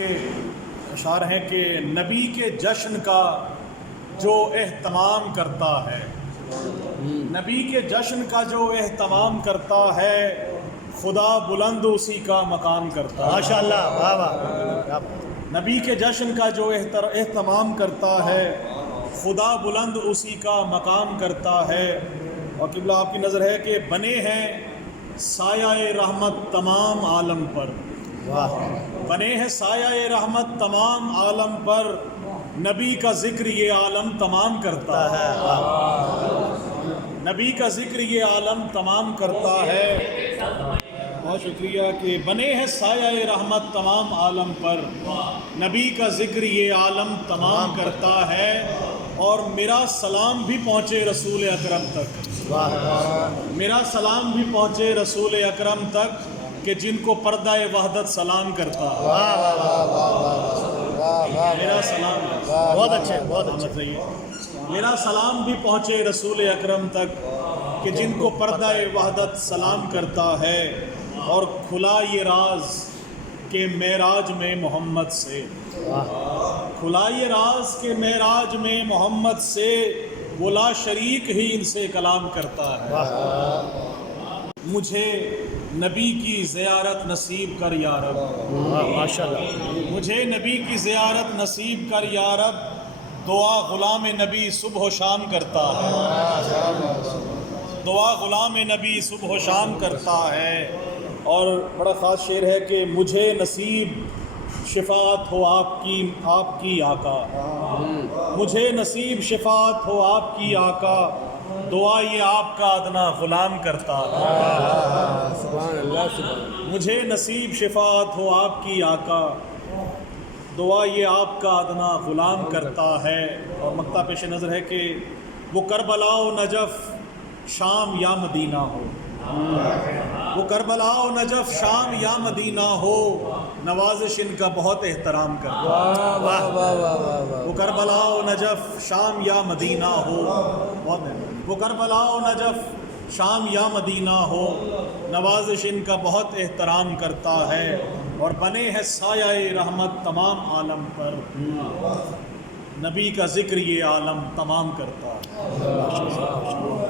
کے اشعار ہیں کہ نبی کے جشن کا جو اہتمام کرتا ہے، نبی کے جشن کا جو اہتمام کرتا ہے، خدا بلند اسی کا مقام کرتا ہے۔ ماشاء اللہ، واہ واہ۔ نبی کے جشن کا جو اہتمام کرتا ہے، خدا بلند اسی کا مقام کرتا ہے۔ اور قبلہ آپ کی نظر ہے کہ بنے ہیں سایہ رحمت تمام عالم پر، بنے ہیں سایہ رحمت تمام عالم پر، نبی کا ذکر یہ عالم تمام کرتا ہے، نبی کا ذکر یہ عالم تمام کرتا ہے۔ بہت شکریہ کہ بنے ہیں سایہ رحمت تمام عالم پر، نبی کا ذکر یہ عالم تمام کرتا ہے۔ اور میرا سلام بھی پہنچے رسول اکرم تک، میرا سلام بھی پہنچے رسول اکرم تک کہ جن کو پردہ وحدت سلام کرتا ہے۔ میرا سلام، بہت اچھے، بہت اچھے۔ میرا سلام بھی پہنچے رسول اکرم تک کہ جن کو پردہ وحدت سلام کرتا ہے۔ اور کھلا یہ راز کہ معراج میں محمد سے، کھلا یہ راز کہ معراج میں محمد سے، وہ لا شریک ہی ان سے کلام کرتا ہے۔ مجھے نبی کی زیارت نصیب کر یا رب، ماشاء اللہ، مجھے نبی کی زیارت نصیب کر یا رب، دعا غلام نبی صبح و شام کرتا ہے، دعا غلام نبی صبح و شام کرتا ہے۔ اور بڑا خاص شعر ہے کہ مجھے نصیب شفاعت ہو آپ کی آقا، مجھے نصیب شفاعت ہو آپ کی آقا، دعا یہ آپ کا ادنا غلام کرتا ہے۔ سبحان اللہ، سبحان مجھے نصیب شفاعت ہو آپ کی آقا، دعا یہ آپ کا ادنا غلام کرتا ہے۔ اور مقطع پیش نظر ہے کہ وہ کربلا و نجف شام یا مدینہ ہو، وہ کربلا و نجف شام یا مدینہ ہو، نوازش ان کا بہت احترام کرتا ہے۔ وہ کربلا و نجف شام یا مدینہ ہو، وہ کربلا و نجف شام یا مدینہ ہو، نوازش ان کا بہت احترام کرتا ہے۔ اور بنے ہیں سایہ رحمت تمام عالم پر، نبی کا ذکر یہ عالم تمام کرتا ہے۔